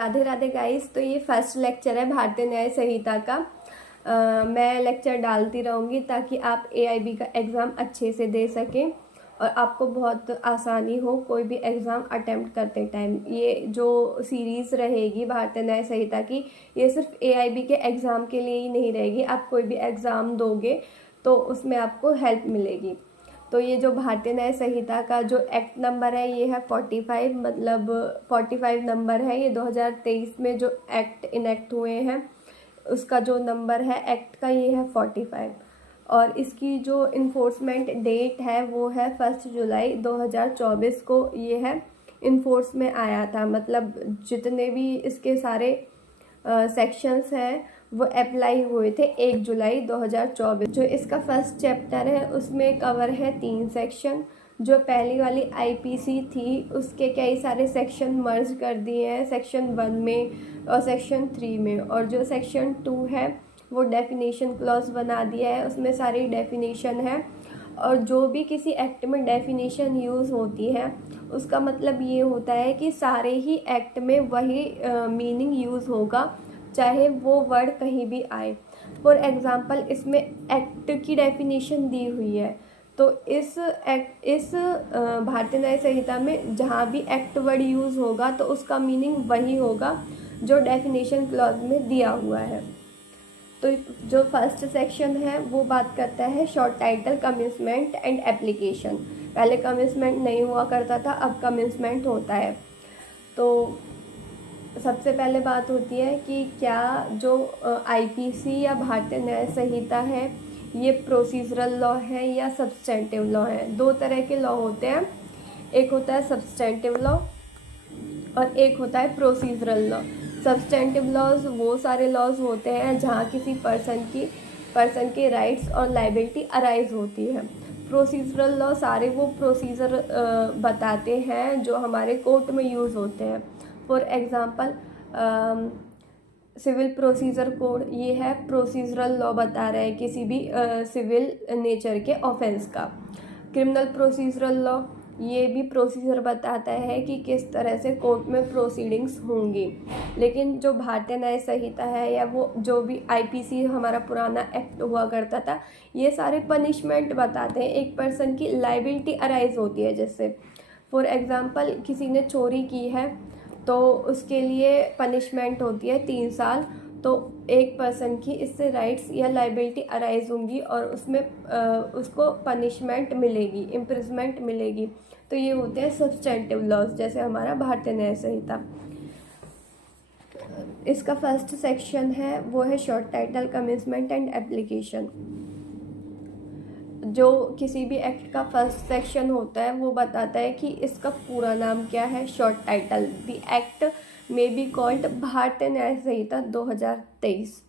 Radhe Radhe guys. तो ये first lecture है भारतीय न्याय संहिता का। मैं लेक्चर डालती रहूँगी ताकि आप एआईबी का एग्ज़ाम अच्छे से दे सकें और आपको बहुत आसानी हो कोई भी एग्ज़ाम अटेम्प्ट करते टाइम। ये जो सीरीज़ रहेगी भारतीय न्याय संहिता की, ये सिर्फ एआईबी के एग्ज़ाम के लिए ही नहीं रहेगी। आप कोई भी एग्ज़ाम दोगे तो उसमें आपको हेल्प मिलेगी। तो ये जो भारतीय न्याय संहिता का जो एक्ट नंबर है ये है 45, मतलब 45 नंबर है। ये 2023 में जो एक्ट इनेक्ट हुए हैं उसका जो नंबर है एक्ट का ये है 45। और इसकी जो इन्फोर्समेंट डेट है वो है 1 जुलाई 2024 को ये है इन्फोर्स में आया था। मतलब जितने भी इसके सारे सेक्शंस हैं वो अप्लाई हुए थे 1 जुलाई 2024। जो इसका फर्स्ट चैप्टर है उसमें कवर है 3 सेक्शन। जो पहली वाली आईपीसी थी उसके कई सारे सेक्शन मर्ज कर दिए हैं सेक्शन 1 में और सेक्शन 3 में। और जो सेक्शन 2 है वो डेफिनेशन क्लॉज बना दिया है, उसमें सारी डेफिनेशन है। और जो भी किसी एक्ट में डेफिनेशन यूज़ होती है उसका मतलब ये होता है कि सारे ही एक्ट में वही मीनिंग यूज़ होगा, चाहे वो वर्ड कहीं भी आए। फॉर एग्ज़ाम्पल इसमें एक्ट की डेफिनेशन दी हुई है, तो इस भारतीय न्याय संहिता में जहाँ भी एक्ट वर्ड यूज़ होगा तो उसका मीनिंग वही होगा जो डेफिनेशन क्लॉज में दिया हुआ है। तो जो फर्स्ट सेक्शन है वो बात करता है शॉर्ट टाइटल, कमिंसमेंट एंड एप्लीकेशन। पहले कमिंसमेंट नहीं हुआ करता था, अब कमिंसमेंट होता है। तो सबसे पहले बात होती है कि क्या जो आईपीसी या भारतीय न्याय संहिता है ये प्रोसीजरल लॉ है या सब्सटेंटिव लॉ है। 2 तरह के लॉ होते हैं, एक होता है सब्सटेंटिव लॉ और एक होता है प्रोसीजरल लॉ। सब्सटेंटिव लॉज वो सारे लॉज होते हैं जहाँ किसी पर्सन के राइट्स और लाइबिलिटी अराइज होती है। प्रोसीजरल लॉ सारे वो प्रोसीजर बताते हैं जो हमारे कोर्ट में यूज़ होते हैं। For example civil procedure code ये है प्रोसीजरल लॉ बता रहा है किसी भी सिविल नेचर के ऑफेंस का। क्रिमिनल प्रोसीजरल लॉ ये भी प्रोसीजर बताता है कि किस तरह से कोर्ट में प्रोसीडिंग्स होंगी। लेकिन जो भारतीय न्याय संहिता है या वो जो भी आईपीसी हमारा पुराना एक्ट हुआ करता था, ये सारे पनिशमेंट बताते हैं। एक पर्सन की लाइबिलिटी अराइज होती है, जैसे फॉर एग्ज़ाम्पल किसी ने चोरी की है तो उसके लिए पनिशमेंट होती है 3 साल। तो एक पर्सन की इससे राइट्स या लाइबिलिटी अराइज होंगी और उसमें उसको पनिशमेंट मिलेगी, इम्प्रिजमेंट मिलेगी। तो ये होते हैं सब्सटेंटिव लॉज, जैसे हमारा भारतीय न्याय संहिता। इसका फर्स्ट सेक्शन है वो है शॉर्ट टाइटल, कमिंसमेंट एंड एप्लीकेशन। जो किसी भी एक्ट का फर्स्ट सेक्शन होता है वो बताता है कि इसका पूरा नाम क्या है, शॉर्ट टाइटल। द एक्ट में बी कॉल्ड भारतीय न्याय संहिता 2023।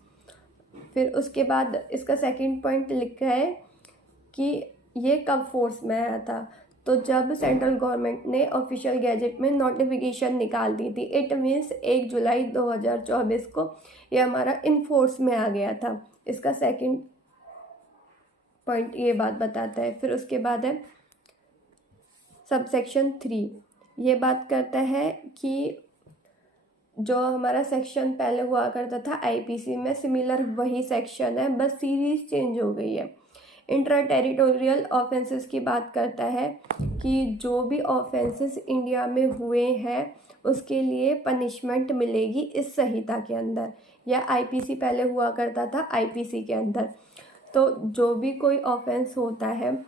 फिर उसके बाद इसका सेकंड पॉइंट लिखा है कि ये कब फोर्स में आया था। तो जब सेंट्रल गवर्नमेंट ने ऑफिशियल गैजेट में नोटिफिकेशन निकाल दी थी, इट मीन्स 1 जुलाई 2024 को ये हमारा इन फोर्स में आ गया था। इसका सेकंड पॉइंट ये बात बताता है। फिर उसके बाद है सबसेक्शन 3, ये बात करता है कि जो हमारा सेक्शन पहले हुआ करता था आईपीसी में, सिमिलर वही सेक्शन है, बस सीरीज चेंज हो गई है। इंट्रा टेरिटोरियल ऑफेंसेस की बात करता है कि जो भी ऑफेंसेस इंडिया में हुए हैं उसके लिए पनिशमेंट मिलेगी इस संहिता के अंदर, या आईपीसी पहले हुआ करता था आईपीसी के अंदर। तो जो भी कोई ऑफेंस होता है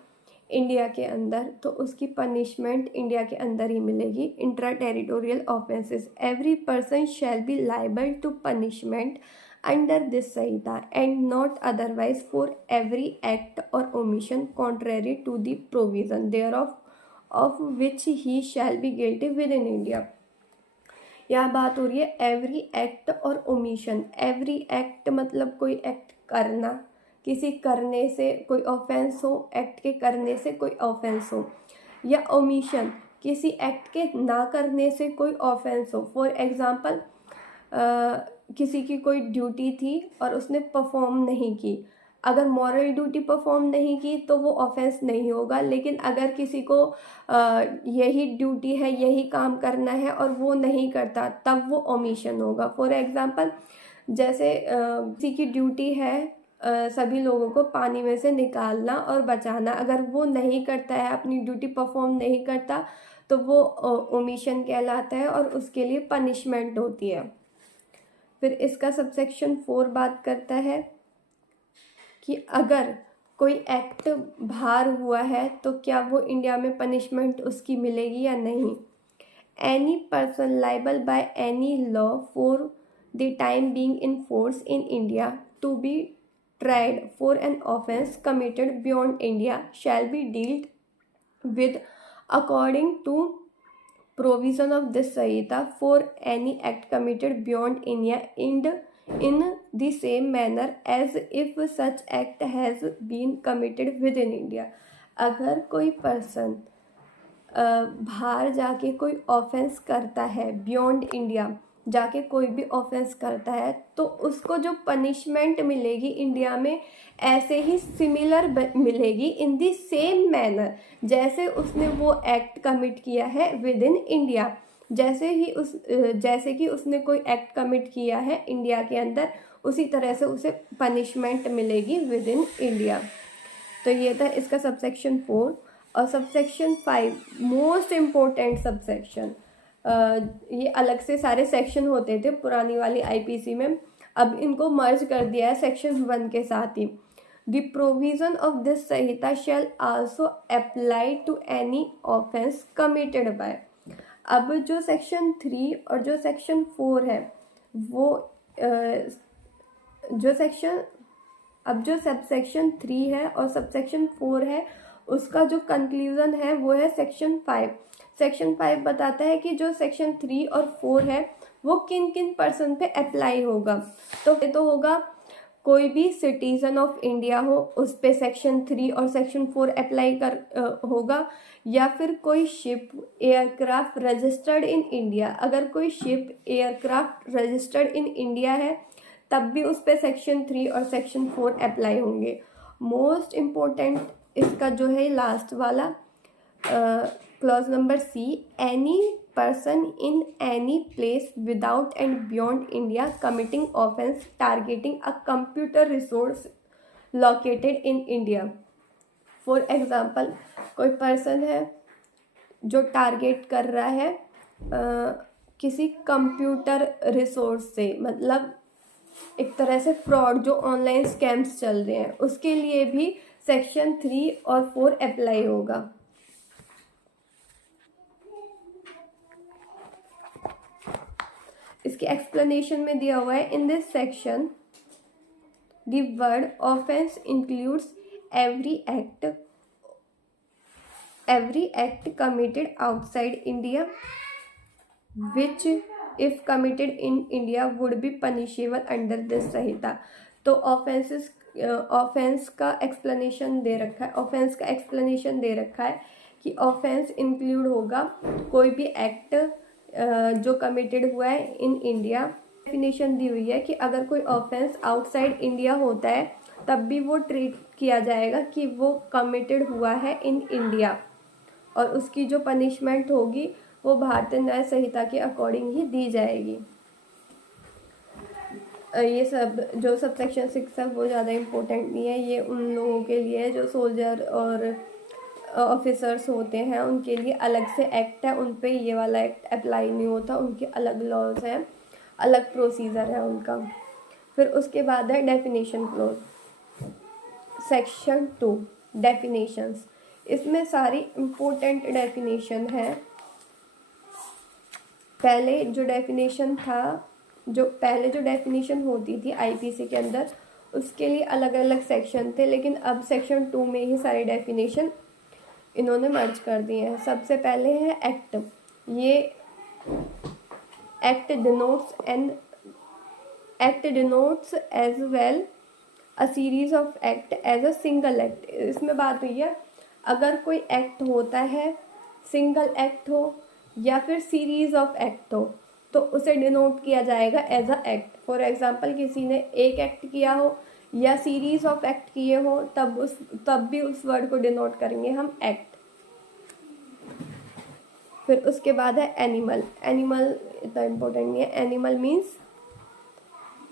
इंडिया के अंदर तो उसकी पनिशमेंट इंडिया के अंदर ही मिलेगी। Intra territorial offences, every person shall be liable to punishment under this Sanhita and not otherwise for every act or omission contrary to the provision thereof which he shall be guilty within India. यहाँ बात हो रही है every act or omission. Every act मतलब कोई act करना, किसी करने से कोई ऑफेंस हो, एक्ट के करने से कोई ऑफेंस हो, या ओमिशन किसी एक्ट के ना करने से कोई ऑफेंस हो। फॉर एग्ज़ाम्पल किसी की कोई ड्यूटी थी और उसने परफॉर्म नहीं की, अगर मॉरल ड्यूटी परफॉर्म नहीं की तो वो ऑफेंस नहीं होगा, लेकिन अगर किसी को यही ड्यूटी है, यही काम करना है और वो नहीं करता, तब वो ओमिशन होगा। फॉर एग्जांपल, जैसे किसी की ड्यूटी है सभी लोगों को पानी में से निकालना और बचाना, अगर वो नहीं करता है, अपनी ड्यूटी परफॉर्म नहीं करता, तो वो ओमिशन कहलाता है और उसके लिए पनिशमेंट होती है। फिर इसका सबसेक्शन 4 बात करता है कि अगर कोई एक्ट बाहर हुआ है तो क्या वो इंडिया में पनिशमेंट उसकी मिलेगी या नहीं। Any person liable by any law for the time being in force in India to be tried for an offense committed beyond India shall be dealt with according to provision of this Sanhita for any act committed beyond India in the same manner as if such act has been committed within India। अगर कोई person बाहर जाके कोई offence करता है, beyond India जाके कोई भी ऑफेंस करता है, तो उसको जो पनिशमेंट मिलेगी इंडिया में ऐसे ही सिमिलर मिलेगी, इन दी सेम मैनर, जैसे उसने वो एक्ट कमिट किया है विद इन इंडिया। जैसे कि उसने कोई एक्ट कमिट किया है इंडिया के अंदर, उसी तरह से उसे पनिशमेंट मिलेगी विद इन इंडिया। तो ये था इसका सबसेक्शन 4। और सबसेक्शन 5 मोस्ट इम्पोर्टेंट सबसेक्शन, ये अलग से सारे सेक्शन होते थे पुरानी वाली आईपीसी में, अब इनको मर्ज कर दिया है सेक्शन 1 के साथ ही। The provision of this Sanhita shall also apply to any offence committed by. अब जो सेक्शन 3 और जो सेक्शन 4 है वो जो सबसेक्शन 3 है और सबसेक्शन 4 है, उसका जो कंक्लूजन है वो है सेक्शन 5। सेक्शन 5 बताता है कि जो सेक्शन 3 और 4 है वो किन किन पर्सन पे अप्लाई होगा। तो होगा कोई भी सिटीजन ऑफ इंडिया हो, उस पे सेक्शन 3 और सेक्शन 4 अप्लाई होगा, या फिर कोई ship aircraft registered in India, अगर कोई ship aircraft registered in India है तब भी उस पे सेक्शन 3 और सेक्शन 4 अप्लाई होंगे। मोस्ट इम्पोर्टेंट इसका जो है लास्ट वाला clause number C, any person in any place without and beyond India committing offence targeting a computer resource located in India. For example, कोई पर्सन है जो टारगेट कर रहा है किसी कंप्यूटर रिसोर्स से, मतलब एक तरह से फ्रॉड, जो ऑनलाइन स्कैम्स चल रहे हैं, उसके लिए भी सेक्शन 3 और 4 अप्लाई होगा। इसके एक्सप्लेनेशन में दिया हुआ है, in this section the word offence includes every act committed outside India which if committed in India would be punishable under this Sanhita. तो ऑफेंस का एक्सप्लेनेशन दे रखा है कि ऑफेंस इंक्लूड होगा कोई भी एक्ट जो कमिटेड हुआ है इन इंडिया। डेफिनेशन दी हुई है कि अगर कोई ऑफेंस आउटसाइड इंडिया होता है तब भी वो ट्रीट किया जाएगा कि वो कमिटेड हुआ है इन इंडिया, और उसकी जो पनिशमेंट होगी वो भारतीय न्याय संहिता के अकॉर्डिंग ही दी जाएगी। ये सब जो सबसेक्शन 6 है वो ज़्यादा इम्पोर्टेंट नहीं है, ये उन लोगों के लिए जो सोल्जर और ऑफिसर्स होते हैं उनके लिए अलग से एक्ट है, उन पे ये वाला एक्ट अप्लाई नहीं होता, उनके अलग लॉज हैं, अलग प्रोसीजर है उनका। फिर उसके बाद है डेफिनेशन क्लोज, सेक्शन 2 डेफिनेशंस। इसमें सारी इम्पोर्टेंट डेफिनेशन है। पहले जो डेफिनेशन होती थी आईपीसी के अंदर, उसके लिए अलग अलग सेक्शन थे, लेकिन अब सेक्शन 2 में ही सारी डेफिनेशन इन्होंने मर्ज कर दिए हैं। सबसे पहले है एक्ट। ये act denotes as well a series of act as a single act. इसमें बात हुई है, अगर कोई एक्ट होता है, सिंगल एक्ट हो या फिर सीरीज ऑफ एक्ट हो, तो उसे डिनोट किया जाएगा as a act. For example, किसी ने एक एक्ट किया हो या सीरीज ऑफ एक्ट किए हो तब भी उस वर्ड को डिनोट करेंगे हम एक्ट। फिर उसके बाद है एनिमल। एनिमल इतना इम्पोर्टेंट नहीं है। Animal means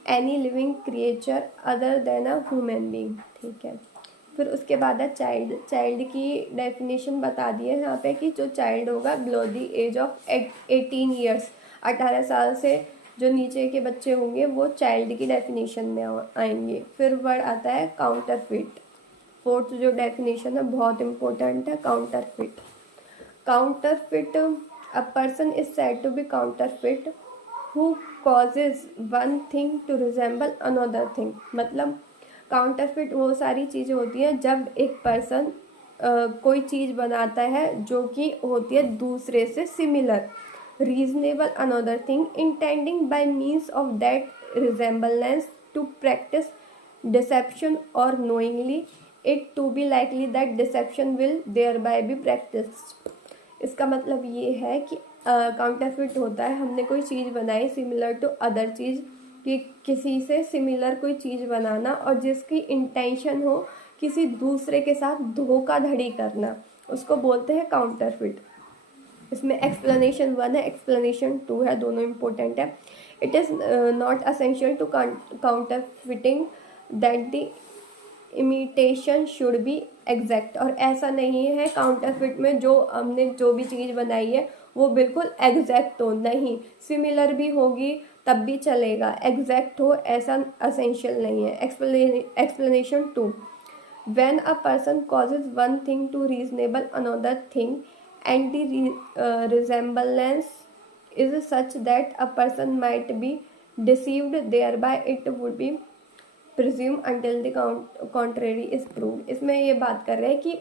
any living creature other than a human being, ठीक है। फिर उसके बाद है चाइल्ड। चाइल्ड की डेफिनेशन बता दी है यहाँ पे कि जो चाइल्ड होगा below the age of 18 years, 18 साल से जो नीचे के बच्चे होंगे वो चाइल्ड की डेफिनेशन में आएंगे। फिर वर्ड आता है काउंटरफिट। फोर्थ जो डेफिनेशन है बहुत इम्पोर्टेंट है, counterfeit. Counterfeit, a person is said to be counterfeit who causes one thing to resemble another thing. मतलब काउंटरफिट वो सारी चीज़ें होती हैं जब एक पर्सन कोई चीज़ बनाता है जो कि होती है दूसरे से similar, reasonable another thing, intending by means of that resemblance to practise deception or knowingly it to be likely that deception will thereby be practised. इसका मतलब ये है कि काउंटरफिट होता है हमने कोई चीज़ बनाई सिमिलर टू अदर चीज़, कि किसी से सिमिलर कोई चीज़ बनाना और जिसकी इंटेंशन हो किसी दूसरे के साथ धोखाधड़ी करना, उसको बोलते हैं काउंटरफिट। इसमें एक्सप्लेनेशन 1 है, एक्सप्लेनेशन 2 है, दोनों इम्पोर्टेंट है। It is not essential to counterfeiting that the imitation should be exact. और ऐसा नहीं है काउंटरफिट में जो हमने जो भी चीज़ बनाई है वो बिल्कुल एग्जैक्ट हो, नहीं, सिमिलर भी होगी तब भी चलेगा, एग्जैक्ट हो ऐसा असेंशियल नहीं है। Explanation 2, when a person causes one thing to reasonable another thing and the resemblance is such that a person might be deceived thereby it would be presume until the contrary is proved. इसमें ये बात कर रहे हैं कि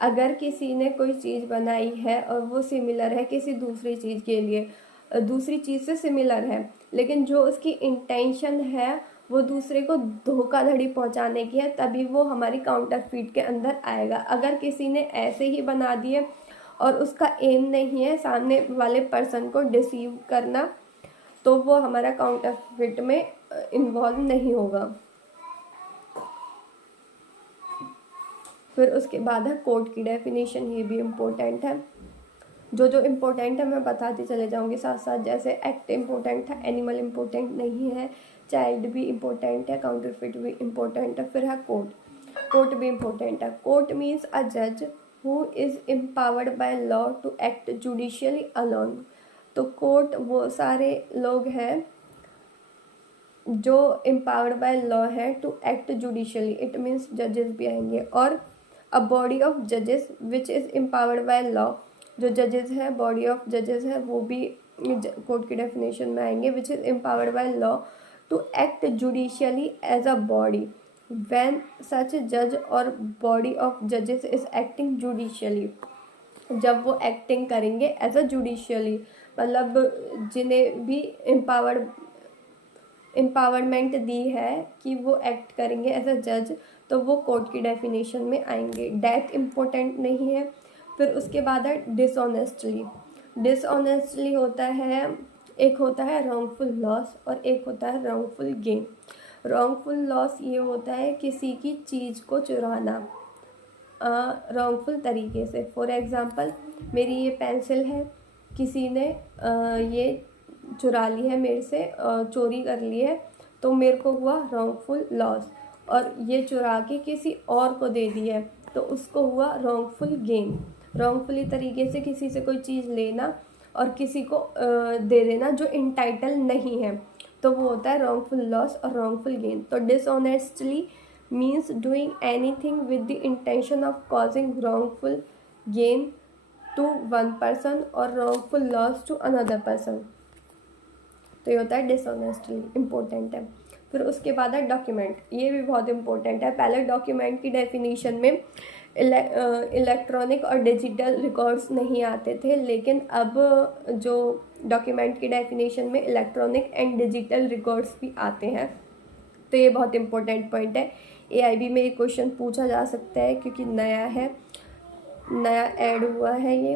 अगर किसी ने कोई चीज़ बनाई है और वो सिमिलर है किसी दूसरी चीज़ के लिए, दूसरी चीज़ से सिमिलर है, लेकिन जो उसकी इंटेंशन है वो दूसरे को धोखाधड़ी पहुंचाने की है, तभी वो हमारी काउंटरफिट के अंदर आएगा। अगर किसी ने ऐसे ही बना दिए और उसका एम नहीं है सामने वाले पर्सन को डिसीव करना, तो वो हमारा काउंटरफिट में इन्वॉल्व नहीं होगा। फिर उसके बाद है कोर्ट की डेफिनेशन, ये भी इम्पोर्टेंट है। जो इम्पोर्टेंट है मैं बताती चले जाऊंगी साथ साथ। जैसे एक्ट इम्पोर्टेंट है, एनिमल इम्पोर्टेंट नहीं है, चाइल्ड भी इम्पोर्टेंट है, काउंटरफिट भी इम्पोर्टेंट है। फिर है कोर्ट। कोर्ट भी इम्पोर्टेंट है। कोर्ट मीन्स अ जज who is empowered by law to act judicially alone. तो कोर्ट वो सारे लोग हैं जो एम्पावर्ड बाय लॉ है to act judicially, it means जजेस भी आएंगे। और अ बॉडी ऑफ जजेस which is empowered by law, जो जजेस है, बॉडी ऑफ जजेस है, वो भी कोर्ट की डेफिनेशन में आएंगे, which is empowered by law to act judicially as a body when such जज और बॉडी ऑफ जजेस इज एक्टिंग जुडिशियली। जब वो एक्टिंग करेंगे एज अ जुडिशियली, मतलब जिन्हें भी एम्पावरमेंट दी है कि वो एक्ट करेंगे एज अ जज, तो वो कोर्ट की डेफिनेशन में आएंगे। डेथ इम्पोर्टेंट नहीं है। फिर उसके बाद है डिसऑनेस्टली। डिसऑनेस्टली होता है, एक होता है रॉन्गफुल लॉस और एक होता है रॉन्गफुल गेन। रॉन्गफुल लॉस ये होता है किसी की चीज़ को चुराना रॉन्गफुल तरीके से। फॉर एग्ज़ाम्पल, मेरी ये पेंसिल है, किसी ने ये चुरा ली है मेरे से, चोरी कर ली है, तो मेरे को हुआ रॉन्गफुल लॉस। और ये चुरा के किसी और को दे दी है तो उसको हुआ रॉन्गफुल गेन। रॉन्गफुली तरीके से किसी से कोई चीज़ लेना और किसी को दे देना जो इंटाइटल नहीं है, तो वो होता है रॉन्गफुल लॉस और रॉन्गफुल गेन। तो dishonestly means doing anything with the intention of causing wrongful gain to one person और wrongful loss to another person। तो ये होता है डिसऑनेस्टली, इम्पोर्टेंट है। फिर उसके बाद है डॉक्यूमेंट, ये भी बहुत इंपॉर्टेंट है। पहले डॉक्यूमेंट की डेफिनेशन में इलेक्ट्रॉनिक और डिजिटल रिकॉर्ड्स नहीं आते थे, लेकिन अब जो डॉक्यूमेंट की डेफिनेशन में इलेक्ट्रॉनिक एंड डिजिटल रिकॉर्ड्स भी आते हैं। तो ये बहुत इंपॉर्टेंट पॉइंट है। AIB में ये क्वेश्चन पूछा जा सकता है क्योंकि नया है, नया ऐड हुआ है ये,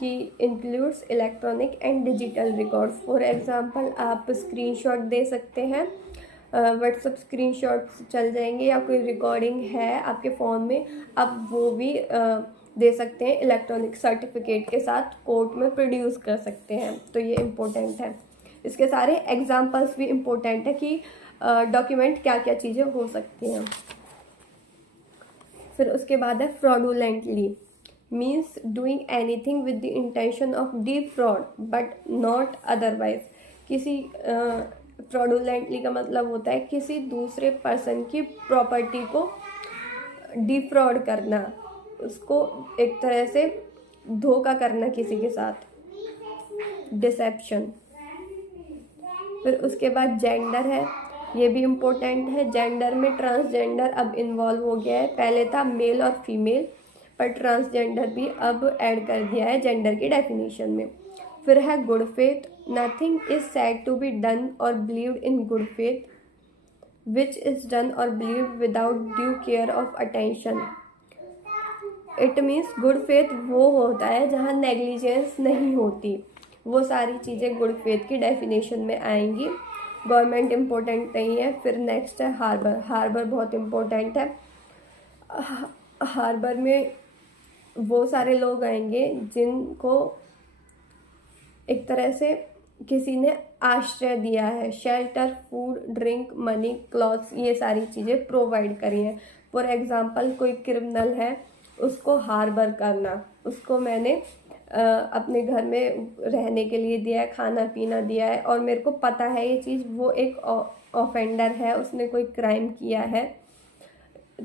कि includes electronic and digital records. For example, आप स्क्रीनशॉट दे सकते हैं व्हाट्सअप स्क्रीनशॉट्स चल जाएंगे, या कोई रिकॉर्डिंग है आपके फ़ोन में, आप वो भी दे सकते हैं इलेक्ट्रॉनिक सर्टिफिकेट के साथ, कोर्ट में प्रोड्यूस कर सकते हैं। तो ये इम्पोर्टेंट है। इसके सारे एग्जाम्पल्स भी इम्पोर्टेंट है कि डॉक्यूमेंट क्या क्या चीज़ें हो सकती हैं। फिर उसके बाद है fraudulently, means doing anything with the intention of defrauded but not otherwise. किसी फ्रॉडुलेंटली का मतलब होता है किसी दूसरे पर्सन की प्रॉपर्टी को डिफ्रॉड करना, उसको एक तरह से धोखा करना किसी के साथ, डिसेप्शन। फिर उसके बाद जेंडर है, ये भी इम्पोर्टेंट है। जेंडर में ट्रांसजेंडर अब इन्वॉल्व हो गया है, पहले था मेल और फीमेल, पर ट्रांसजेंडर भी अब ऐड कर दिया है जेंडर की डेफिनेशन में। फिर है good faith, nothing is said to be done or believed in good faith which is done or believed without due care of attention. It means good faith वो होता है जहाँ नेग्लिजेंस नहीं होती, वो सारी चीज़ें गुड फेथ की डेफिनेशन में आएंगी। गवर्नमेंट इम्पोर्टेंट नहीं है। फिर नेक्स्ट है हार्बर, हार्बर बहुत इम्पोर्टेंट है। हार्बर में वो सारे लोग आएंगे जिनको एक तरह से किसी ने आश्रय दिया है, shelter, food, drink, money, clothes, ये सारी चीज़ें प्रोवाइड करी हैं। फॉर एग्जांपल कोई क्रिमिनल है, उसको हार्बर करना, उसको मैंने अपने घर में रहने के लिए दिया है, खाना पीना दिया है, और मेरे को पता है ये चीज़, वो एक ऑफेंडर है, उसने कोई क्राइम किया है,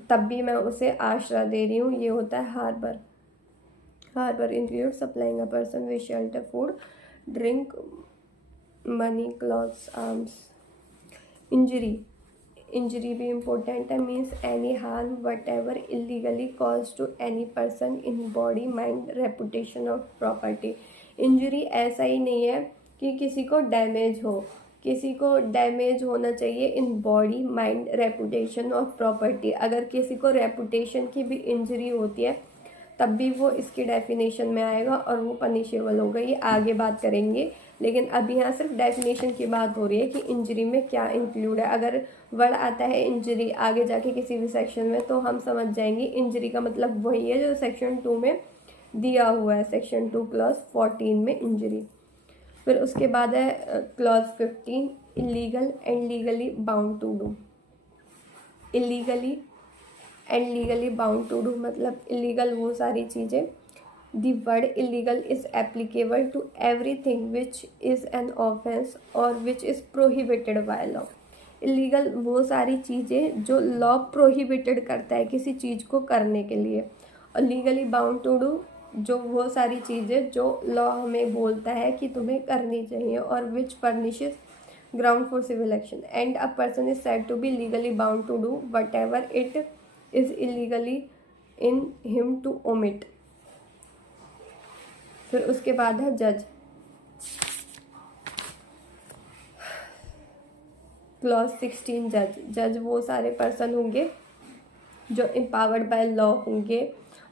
तब भी मैं उसे आश्रय दे रही हूँ, ये होता है harbour. Harbour include supplying a person with shelter, food, drink, money, clothes, arms. Injury, injury भी इम्पोर्टेंट है, means any harm whatever illegally cause to any person in body, mind, reputation of property. Injury ऐसा ही नहीं है कि किसी को damage हो, किसी को डैमेज होना चाहिए इन body, mind, reputation of property. अगर किसी को रेपुटेशन की भी इंजरी होती है तब भी वो इसकी डेफिनेशन में आएगा और वो पनिशेबल होगा, ये आगे बात करेंगे। लेकिन अभी यहाँ सिर्फ डेफिनेशन की बात हो रही है कि इंजरी में क्या इंक्लूड है। अगर वर्ड आता है इंजरी आगे जाके किसी भी सेक्शन में, तो हम समझ जाएंगे इंजरी का मतलब वही है जो सेक्शन 2 में दिया हुआ है, सेक्शन 2 क्लॉज 14 में इंजरी। फिर उसके बाद है clause 15, illegal and legally bound to do. Illegally and legally bound to do मतलब इलीगल वो सारी चीज़ें, the word illegal is applicable to everything which is an offence or which is prohibited by law. Illegal वो सारी चीज़ें जो law prohibited करता है किसी चीज़ को करने के लिए, और लीगली बाउंड टू डू जो वो सारी चीज़ें जो लॉ हमें बोलता है कि तुम्हें करनी चाहिए, or which furnishes ground for civil action, and a person is said to be legally bound to do whatever it is illegally in him to omit। फिर उसके बाद है जज, क्लॉज 16 जज। जज वो सारे पर्सन होंगे जो एम्पावर्ड बाय लॉ होंगे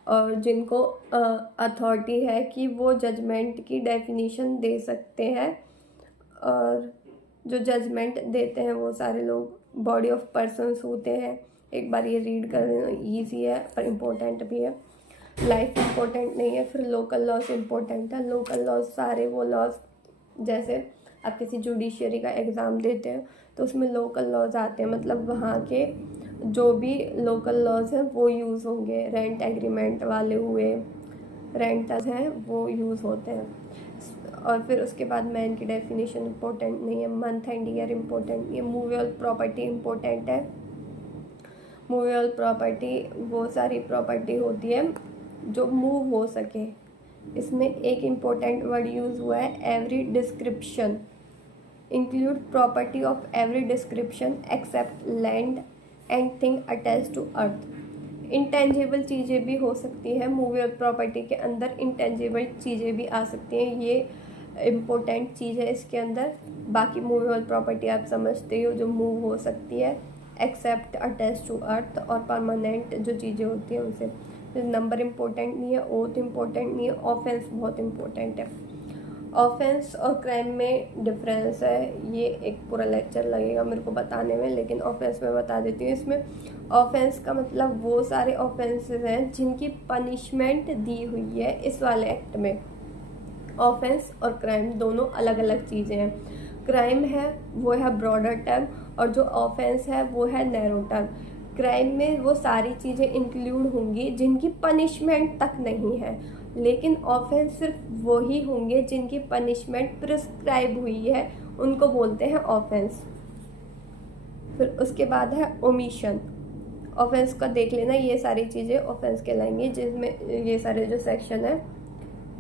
और जिनको अथॉरिटी है कि वो जजमेंट की डेफिनेशन दे सकते हैं, और जो जजमेंट देते हैं वो सारे लोग बॉडी ऑफ पर्सन्स होते हैं। एक बार ये रीड कर लेना, ईजी है पर इम्पोर्टेंट भी है। लाइफ इम्पोर्टेंट नहीं है। फिर लोकल लॉज इम्पोर्टेंट है। लोकल लॉज सारे वो लॉज, जैसे आप किसी जुडिशियरी का एग्ज़ाम देते हैं तो उसमें लोकल लॉज आते हैं, मतलब वहाँ के जो भी लोकल लॉज हैं वो यूज़ होंगे। रेंट एग्रीमेंट वाले हुए, रेंटर्स हैं, वो यूज़ होते हैं। और फिर उसके बाद मैन की डेफिनेशन इम्पोर्टेंट नहीं है। मंथ एंड ईयर इम्पोर्टेंट नहीं है। मूवेबल प्रॉपर्टी इम्पोर्टेंट है। मूवेबल प्रॉपर्टी वो सारी प्रॉपर्टी होती है जो मूव हो सके। इसमें एक इम्पोर्टेंट वर्ड यूज़ हुआ है, every description. Include property of every description except land and thing attach to earth. Intangible चीज़ें भी हो सकती हैं मूवेबल प्रॉपर्टी के अंदर, इंटेंजिबल चीज़ें भी आ सकती हैं। ये इम्पोर्टेंट चीज़ है इसके अंदर। बाकी मूवेबल प्रॉपर्टी आप समझते हो जो मूव हो सकती है, एक्सेप्ट अटैच टू अर्थ, और परमानेंट जो चीज़ें होती हैं उनसे। नंबर इम्पोर्टेंट नहीं है। ओथ इम्पोर्टेंट नहीं है। ऑफेंस बहुत इम्पोर्टेंट है। ऑफेंस और क्राइम में डिफरेंस है। ये एक पूरा लेक्चर लगेगा मेरे को बताने में, लेकिन ऑफेंस में बता देती हूँ। इसमें ऑफेंस का मतलब वो सारे ऑफेंसेस हैं जिनकी पनिशमेंट दी हुई है इस वाले एक्ट में। ऑफेंस और क्राइम दोनों अलग अलग चीज़ें हैं। क्राइम है वो है ब्रॉडर टर्म, और जो ऑफेंस है वो है नैरो टर्म। क्राइम में वो सारी चीज़ें इंक्लूड होंगी जिनकी पनिशमेंट तक नहीं है, लेकिन ऑफेंस सिर्फ वही होंगे जिनकी पनिशमेंट प्रिस्क्राइब हुई है, उनको बोलते हैं ऑफेंस। फिर उसके बाद है ओमिशन। ऑफेंस का देख लेना, ये सारी चीज़ें ऑफेंस कहलाएंगी जिसमें ये सारे जो सेक्शन है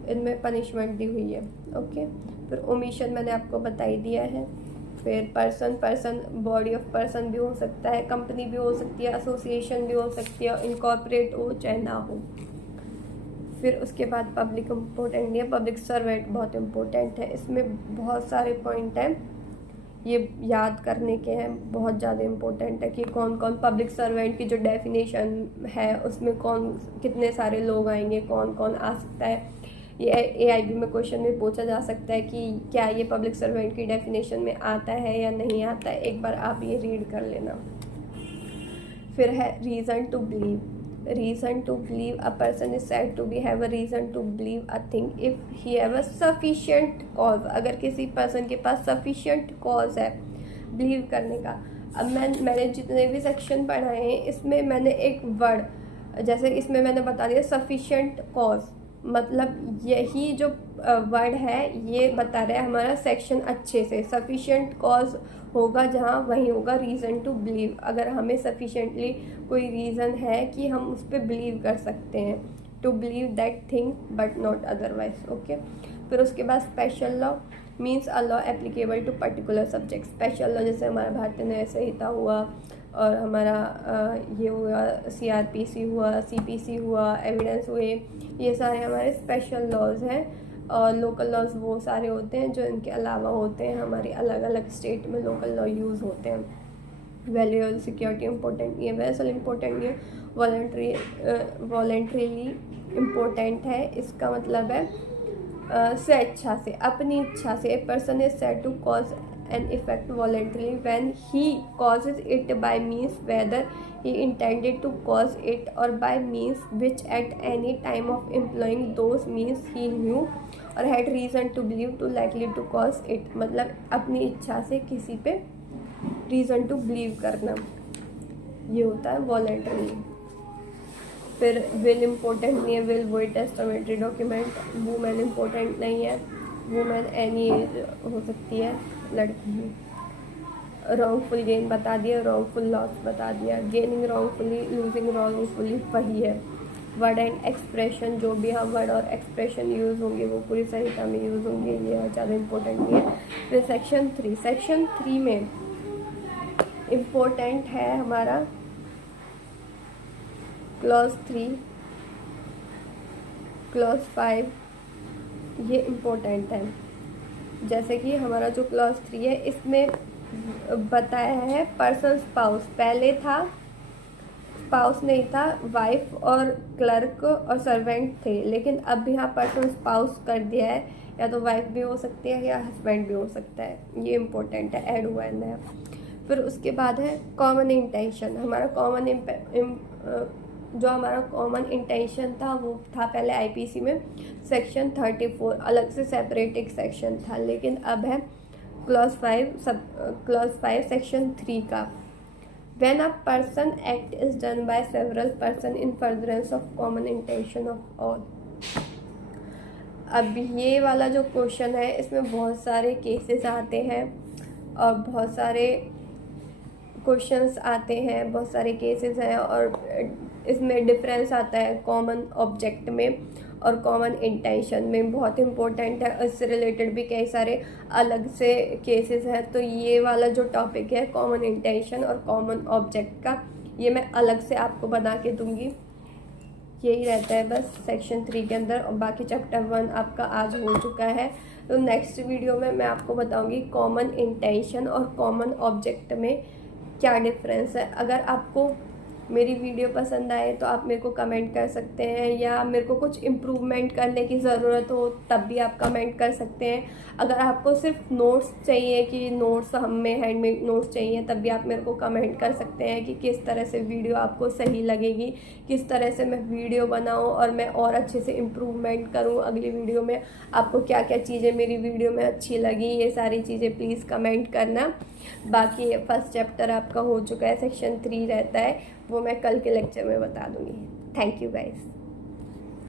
इनमें पनिशमेंट दी हुई है। ओके, फिर ओमिशन मैंने आपको बता ही दिया है। फिर पर्सन बॉडी ऑफ पर्सन भी हो सकता है, कंपनी भी हो सकती है, एसोसिएशन भी हो सकती है, इनकॉर्पोरेट हो चाहे ना हो। फिर उसके बाद पब्लिक इम्पोर्टेंट नहीं है, पब्लिक सर्वेंट बहुत इम्पोर्टेंट है। इसमें बहुत सारे पॉइंट हैं, ये याद करने के हैं, बहुत ज़्यादा इम्पोर्टेंट है कि कौन कौन पब्लिक सर्वेंट की जो डेफिनेशन है उसमें कौन कितने सारे लोग आएंगे, कौन कौन आ सकता है। ये AIB में क्वेश्चन में पूछा जा सकता है कि क्या ये पब्लिक सर्वेंट की डेफिनेशन में आता है या नहीं आता है, एक बार आप ये रीड कर लेना। फिर है reason to believe. Reason to believe, a person is said to be have a reason to believe a thing if he have a sufficient cause. अगर किसी पर्सन के पास सफिशिएंट कॉज है बिलीव करने का। अब मैंने जितने भी सेक्शन पढ़ाए हैं इसमें मैंने एक वर्ड, जैसे इसमें मैंने बता दिया सफिशिएंट कॉज, मतलब यही जो वर्ड है ये बता रहा है हमारा सेक्शन अच्छे से। सफिशिएंट कॉज होगा जहाँ वहीं होगा रीज़न टू बिलीव। अगर हमें सफिशिएंटली कोई रीज़न है कि हम उस पर बिलीव कर सकते हैं, to believe that thing but not otherwise. Okay, फिर उसके बाद special law means a law applicable to particular subject. Special law जैसे हमारा भारतीय न्याय संहिता हुआ, और हमारा ये हुआ CRPC हुआ, CPC हुआ, एविडेंस हुए, ये सारे हमारे स्पेशल लॉज हैं। और लोकल लॉज वो सारे होते हैं जो इनके अलावा होते हैं, हमारी अलग अलग स्टेट में लोकल लॉ यूज़ होते हैं। वैल्यू सिक्योरिटी इम्पोर्टेंट नहीं है, वैसल इम्पोर्टेंट नहीं है, वॉलेंट्रीली इम्पोर्टेंट है। इसका मतलब है स्वेच्छा से, अपनी इच्छा से। A person is said to cause an effect voluntarily when he causes it by means whether he intended to cause it or by means which at any time of employing those means he knew or had reason to believe to likely to cause it। मतलब अपनी इच्छा से किसी पे reason to believe करना, ये होता है voluntarily। फिर will इम्पोर्टेंट नहीं है, will वही टेस्टामेंट्री डॉक्यूमेंट। वुमेन इम्पोर्टेंट नहीं है, वुमेन एनी एज हो सकती है, लड़की। रॉन्गफुल गेन बता दिया, रॉन्गफुल लॉस बता दिया। गेनिंग रॉन्गफुली, लूजिंग रॉन्गफुली वही है। वर्ड एंड एक्सप्रेशन, जो भी हम वर्ड और एक्सप्रेशन यूज़ होंगे वो पूरी संहिता में यूज़ होंगे, ये ज़्यादा इम्पोर्टेंट नहीं है। फिर सेक्शन 3 में इम्पोर्टेंट है हमारा क्लॉज 3, क्लॉज 5, ये इम्पोर्टेंट है। जैसे कि हमारा जो क्लॉज 3 है इसमें बताया है पर्सन स्पाउस, पहले था स्पाउस नहीं था, वाइफ और क्लर्क और सर्वेंट थे, लेकिन अब यहाँ पर्सन स्पाउस कर दिया है, या तो वाइफ भी हो सकती है या हस्बैंड भी हो सकता है, ये इम्पोर्टेंट है, ऐड हुआ है नया। फिर उसके बाद है कॉमन इंटेंशन। हमारा जो हमारा कॉमन इंटेंशन था वो था पहले IPC में सेक्शन 34, अलग से सेपरेट एक सेक्शन था, लेकिन अब है क्लॉज 5 सेक्शन 3 का। When a person act is done by several person in furtherance of common intention of all। अब ये वाला जो क्वेश्चन है इसमें बहुत सारे केसेस आते हैं और बहुत सारे क्वेश्चंस आते हैं, बहुत सारे केसेस हैं, और इसमें डिफरेंस आता है कॉमन ऑब्जेक्ट में और कॉमन इंटेंशन में, बहुत इंपॉर्टेंट है। इससे रिलेटेड भी कई सारे अलग से केसेस हैं। तो ये वाला जो टॉपिक है कॉमन इंटेंशन और कॉमन ऑब्जेक्ट का, ये मैं अलग से आपको बना के दूंगी। यही रहता है बस सेक्शन 3 के अंदर, और बाकी चैप्टर 1 आपका आज हो चुका है। तो नेक्स्ट वीडियो में मैं आपको बताऊंगी कॉमन इंटेंशन और कॉमन ऑब्जेक्ट में क्या डिफरेंस है। अगर आपको मेरी वीडियो पसंद आए तो आप मेरे को कमेंट कर सकते हैं, या मेरे को कुछ इम्प्रूवमेंट करने की ज़रूरत हो तब भी आप कमेंट कर सकते हैं। अगर आपको सिर्फ नोट्स चाहिए कि नोट्स हमें हैंडमेड नोट्स चाहिए, तब भी आप मेरे को कमेंट कर सकते हैं कि किस तरह से वीडियो आपको सही लगेगी, किस तरह से मैं वीडियो बनाऊं और मैं और अच्छे से इम्प्रूवमेंट करूं अगली वीडियो में। आपको क्या क्या चीज़ें मेरी वीडियो में अच्छी लगी, ये सारी चीज़ें प्लीज़ कमेंट करना। बाकी फर्स्ट चैप्टर आपका हो चुका है, सेक्शन 3 रहता है, वो मैं कल के लेक्चर में बता दूंगी। Thank you guys.